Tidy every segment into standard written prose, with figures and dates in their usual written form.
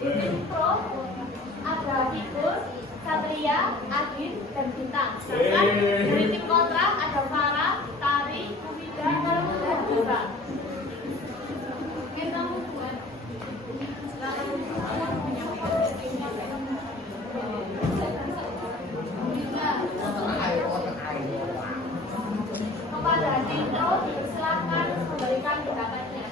Di tim pro ada figur, Satria, Adin, dan Bintang. Sedangkan dari tim kontra ada Farah, Tari, Kufida, dan Dura. Kita membuat kepada tim pro silakan memberikan pendapatnya.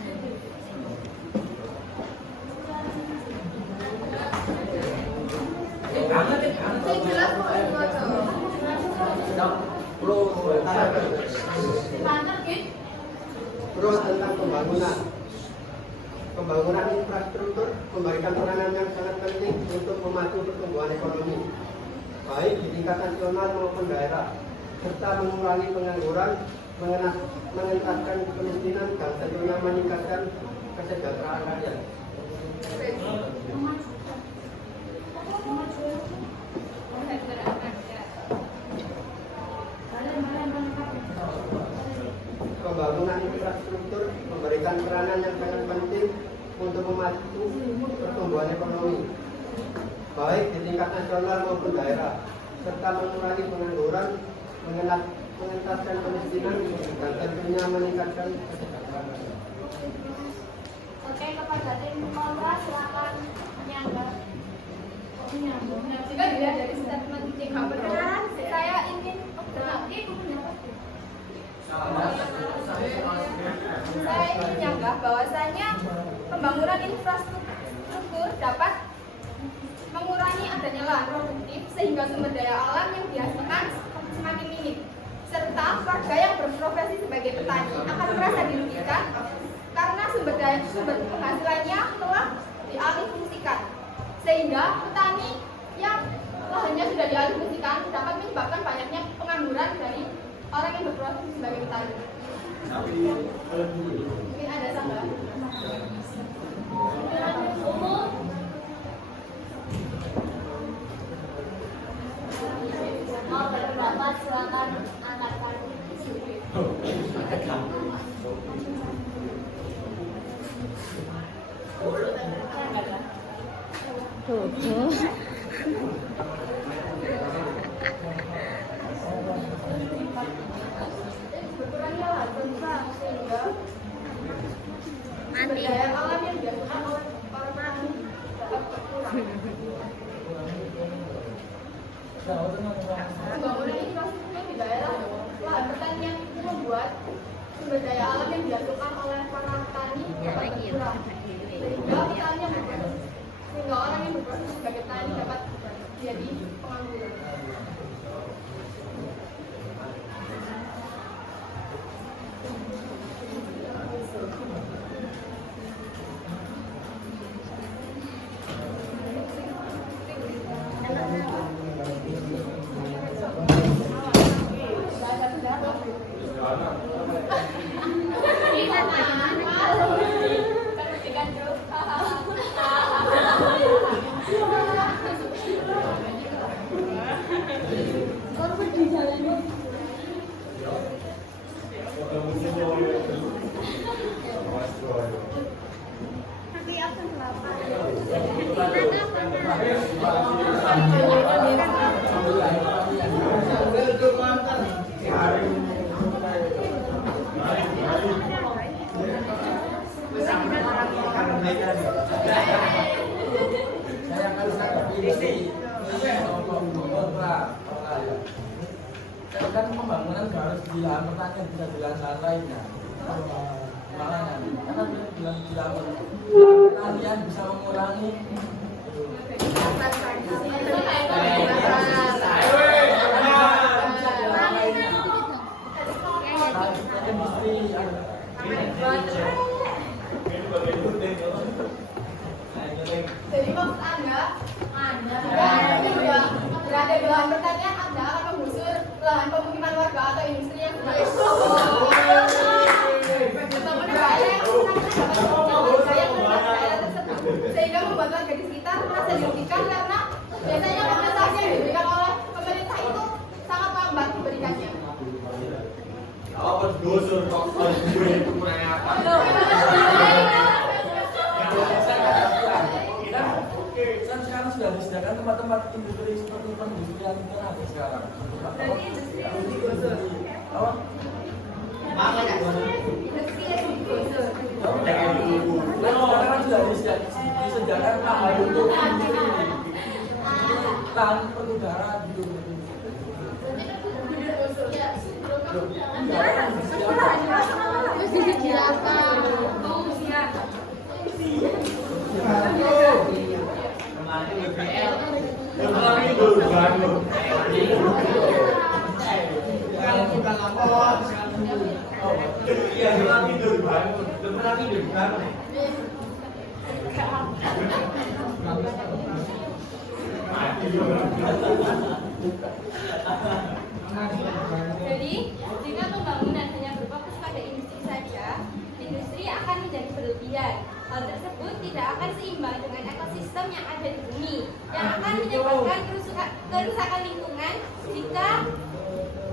Pro tentang pembangunan infrastruktur memberikan peranan yang sangat penting untuk memacu pertumbuhan ekonomi baik di tingkat nasional maupun daerah, serta mengurangi pengangguran, mengentaskan kemiskinan, dan tentunya meningkatkan kesejahteraan rakyat. Pembangunan infrastruktur memberikan peranan yang sangat penting untuk memacu pertumbuhan ekonomi baik di tingkat nasional maupun daerah, serta mengurangi pengangguran, mengentaskan kemiskinan, dan tentunya meningkatkan kesejahteraan rakyat. Oke, kepada tim kontra silakan menyanggah. Jika dilihat dari statement tim berkenan, saya ingin menyanggah bahwasanya pembangunan infrastruktur dapat mengurangi adanya lahan produktif sehingga sumber daya alam yang dihasilkan semakin minim, serta warga yang berprofesi sebagai petani akan merasa dirugikan karena sumber penghasilannya telah dialihfungsikan, sehingga petani yang lahannya sudah dialihfungsikan dapat menyebabkan banyaknya pengangguran dari orang yang berprofesi sebagai petani. Mungkin ada tambahan? Umum. Mau berpendapat silakan angkat Berkurangnya lahan basah sehingga sumber daya alam yang dihasilkan oleh para petani dapat berkurang. Pembangunan infrastruktur di daerah lahan pertanian itu membuat sumber daya alam yang dihasilkan oleh para petani dapat berkurang, sehingga orang yang berprofesi sebagai petani dapat jadi pengangguran. Kan pembangunan harus di lahan pertanian, bisa di lahan lainnya. Makanya, karena di lahan pertanian bisa mengurangi Jadi maksud Anda berada di lahan pertanian, Anda akan menggusur lahan pemukiman warga atau industri yang sudah sehingga membuat warga di sekitar merasa dirugikan karena biasanya kompensasi yang diberikan oleh pemerintah itu sangat lambat memberikannya. Apa gusur kok gue itu kurang apa? sudah disediakan tempat-tempat industri seperti perindustrian itu ada sekarang. Berarti industri yang digusur. Apa? Industri yang digusur. Sekarang sudah disediakan lahan untuk industri, lahan pertukaran gitu. Jadi, jika pembangunan hanya berfokus pada industri saja, industri akan menjadi berlebihan. Hal tersebut tidak akan seimbang dengan ekosistem yang ada di bumi, yang akan menyebabkan kerusakan lingkungan jika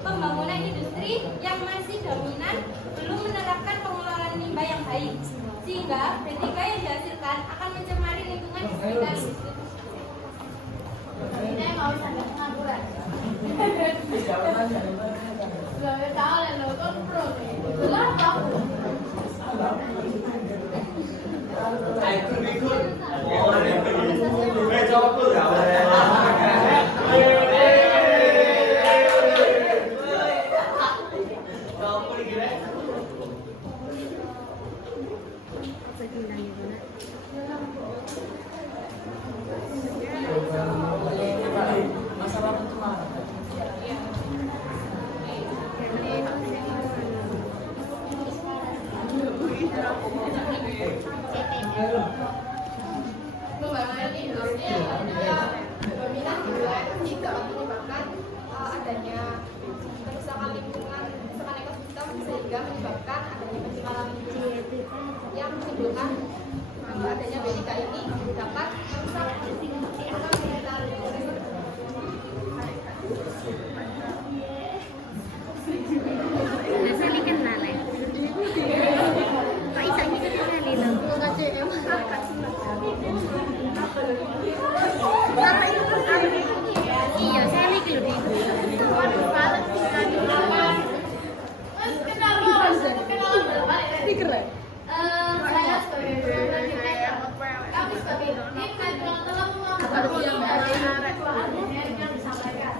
pembangunan industri yang masih dominan belum menerapkan pengelolaan limbah yang baik, sehingga B3 yang dihasilkan akan mencemari lingkungan di sekitar industri. Ini mau ada pengangguran. Siapa tanya? Gak tahu ya lo kan pro. Belum tahu. Ikut. Coba tuh ya. Masalah pencemaran. Pembangunan industri yang dominan juga dapat menyebabkan adanya kerusakan lingkungan, kerusakan ekosistem sehingga menyebabkan adanya pencemaran lingkungan yang menimbulkan adanya B3 ini dapat merusak ekosistem sekitar lingkungan. Nasali ka na lang. Paisang isa ka na nila. Iya, sali ka dito. Saya sebagai kami sebagai tim nasional telah mengambil yang disampaikan.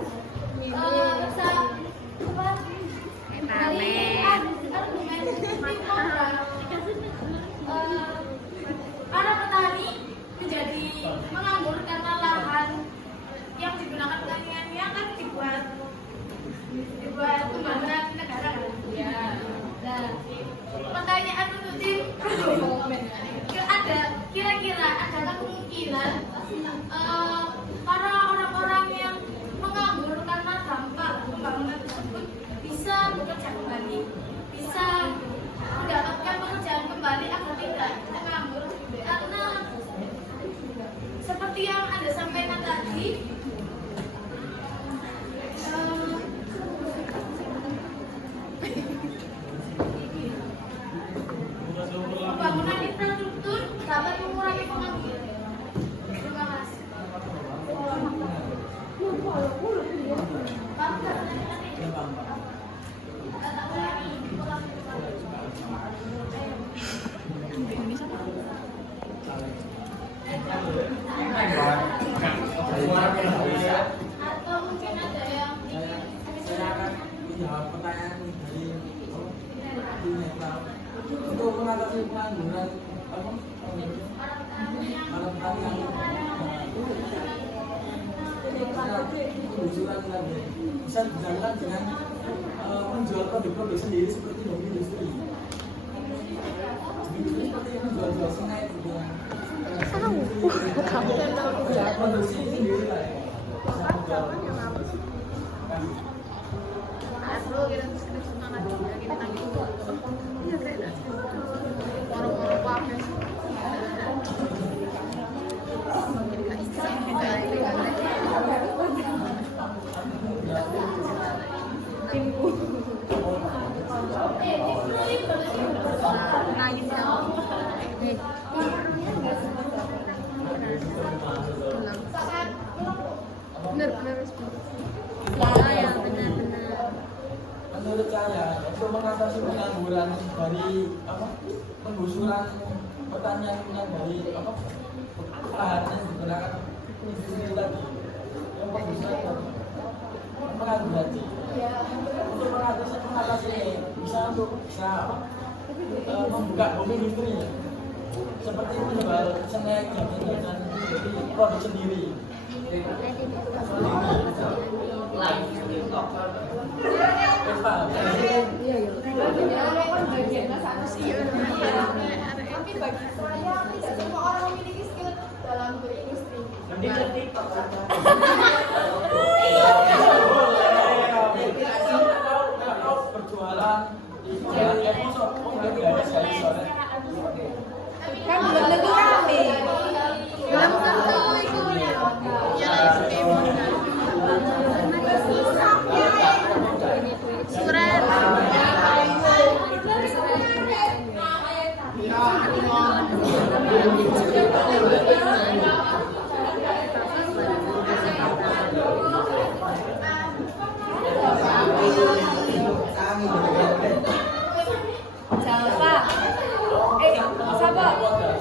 Dari argumen tim kontra, para petani menjadi menganggur karena lahan yang digunakan pertaniannya kan dibuat pembangunan negara kan? Ya. Nah, pertanyaan untuk tim kira-kira adakah kemungkinan para orang-orang yang menganggur karena dampak pembangunan tersebut bisa bekerja kembali, bisa mendapatkan pekerjaan kembali agar tidak menganggur, karena seperti yang Anda sampaikan tadi, pembangunan infrastruktur dapat mengurangi pengangguran. Terima kasih. Atau mungkin ada yang Saya akan menjawab pertanyaan dari netral untuk mengatasi pengangguran apa? Para petani kebutuhan lagi bisa dijalankan dengan menjual produk-produk sendiri seperti mobil industri. Industri seperti menjual sungai gitu ya. Produksi sendiri lah ya. saat Benar-benar lah ya, benar-benar. Menurut saya untuk mengatasi pengangguran dari penggusuran pertanian yang dari lahan yang digunakan industri tadi, yang penggusuran pengangguran untuk mengatasi ini bisa membuka bumi industri seperti menjual snack dan produk sendiri. Tapi bagi saya tidak semua orang memiliki skill dalam berindustri. Berjualan jualan ekosop Kan belum tentu rame. Belum tentu itu surat.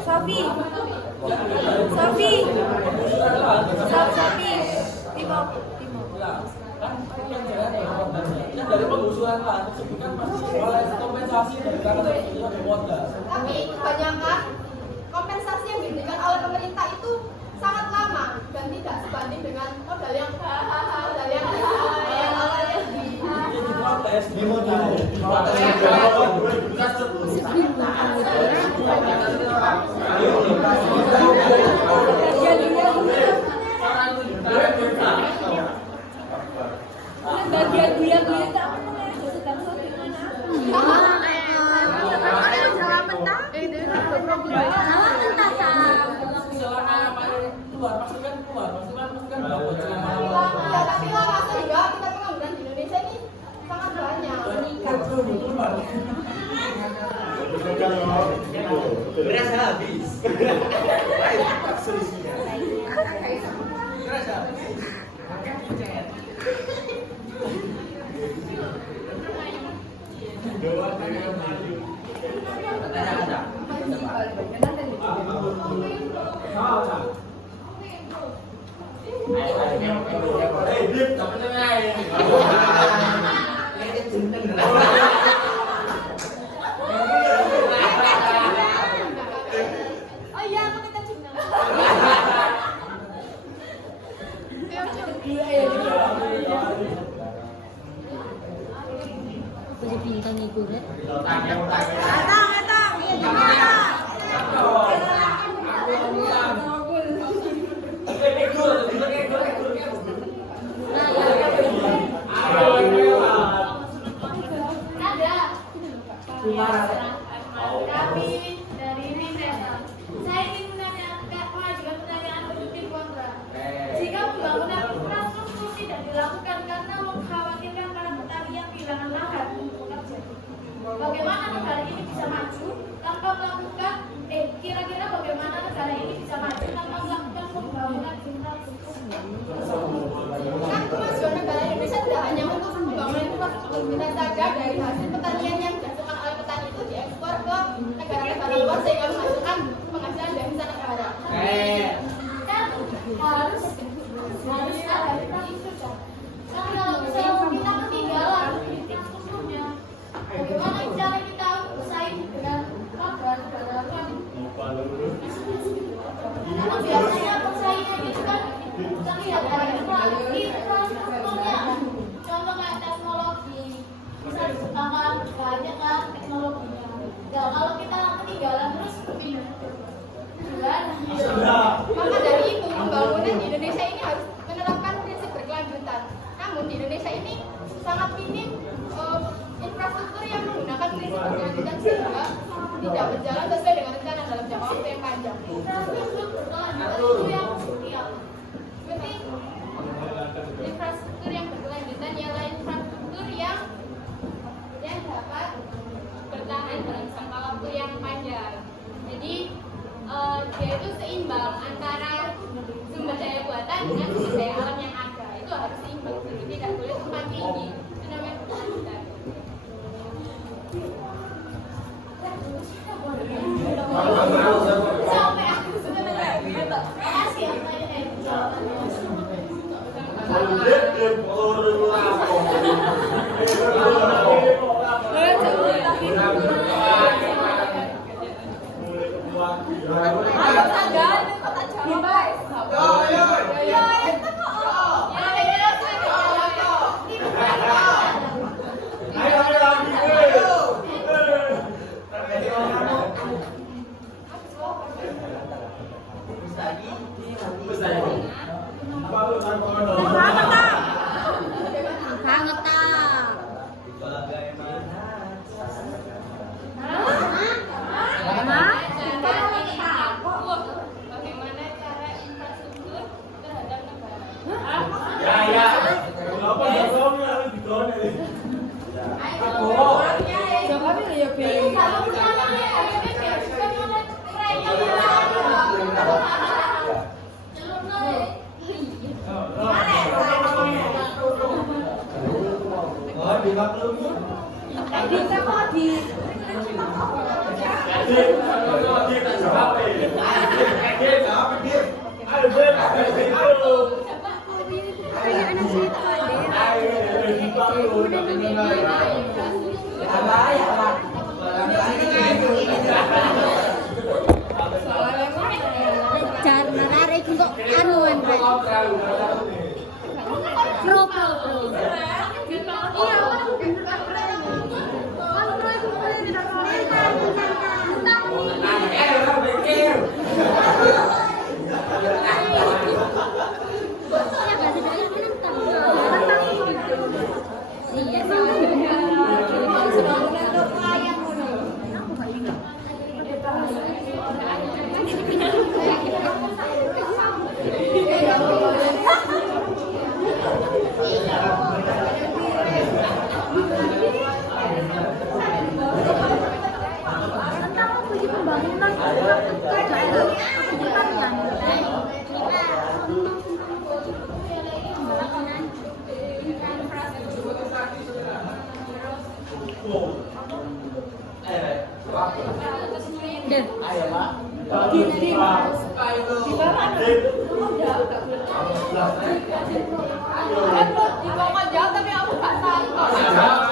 Sofi. Timo. Yang dari penggusuran lahan tersebut kan pasti oleh kompensasi dari karena modal. Tapi kebanyakan kompensasi yang diberikan oleh pemerintah itu sangat lama dan tidak sebanding dengan modal yang awalnya Diprotes di modal. bagian guya-guya itu apa namanya? Sedang gimana? Jalan mentah. Jalan mentah Ya tapi lama sehingga kita pengangguran di Indonesia ini sangat banyak. Berasa habis. Solusinya. Berasa habis. Oh iya, aku minta jurnal. Jadi bintang ibu kan? Datang, iya gimana? Kami dari Rinesa. Saya ingin mengajukan pertanyaan produktif kontra. Jika pembangunan infrastruktur tidak dilakukan karena mengkhawatirkan para petani yang kehilangan lahan untuk bekerja, bagaimana negara ini bisa maju tanpa melakukan? Kira-kira bagaimana negara ini bisa maju tanpa melakukan pembangunan infrastruktur? Kan kemajuan negara Indonesia tidak hanya untuk pembangunan infrastruktur, bisa saja dari hasil pertanian yang dihasilkan oleh petani itu diekspor ke negara-negara luar sehingga menghasilkan penghasilan devisa negara. Kan harus ada infrastruktur. Kan kalau misalnya kita ketinggalan infrastrukturnya, bagaimana cara kita bersaing dengan negara-negara luar? Karena biasanya persaingan itu kan terlihat dari infrastrukturnya. Contoh kayak teknologi, bisa dikembangkan banyak kan teknologinya. Ya kalau kita ketinggalan terus gimana? Maka dari itu pembangunan di Indonesia ini harus menerapkan prinsip berkelanjutan. Namun di Indonesia ini sangat minim infrastruktur yang menggunakan prinsip berkelanjutan sehingga tidak berjalan sesuai dengan rencana dalam jangka waktu yang panjang. Infrastruktur berkelanjutan itu yang seperti apa? Seperti infrastruktur yang berkelanjutan ialah infrastruktur yang dapat bertahan dalam jangka waktu yang panjang. Jadi dia itu seimbang antara sumber daya buatan dengan sumber daya alam yang ada. Ayo saja, itu kota Jawa, guys. Ya, itu kok. Banget tak? Bagaimana cara infrastruktur terhadap negara? Jar menarik untuk anuan Bre. Pro. Iya, Di Pokok Jawa tapi aku nggak tahu.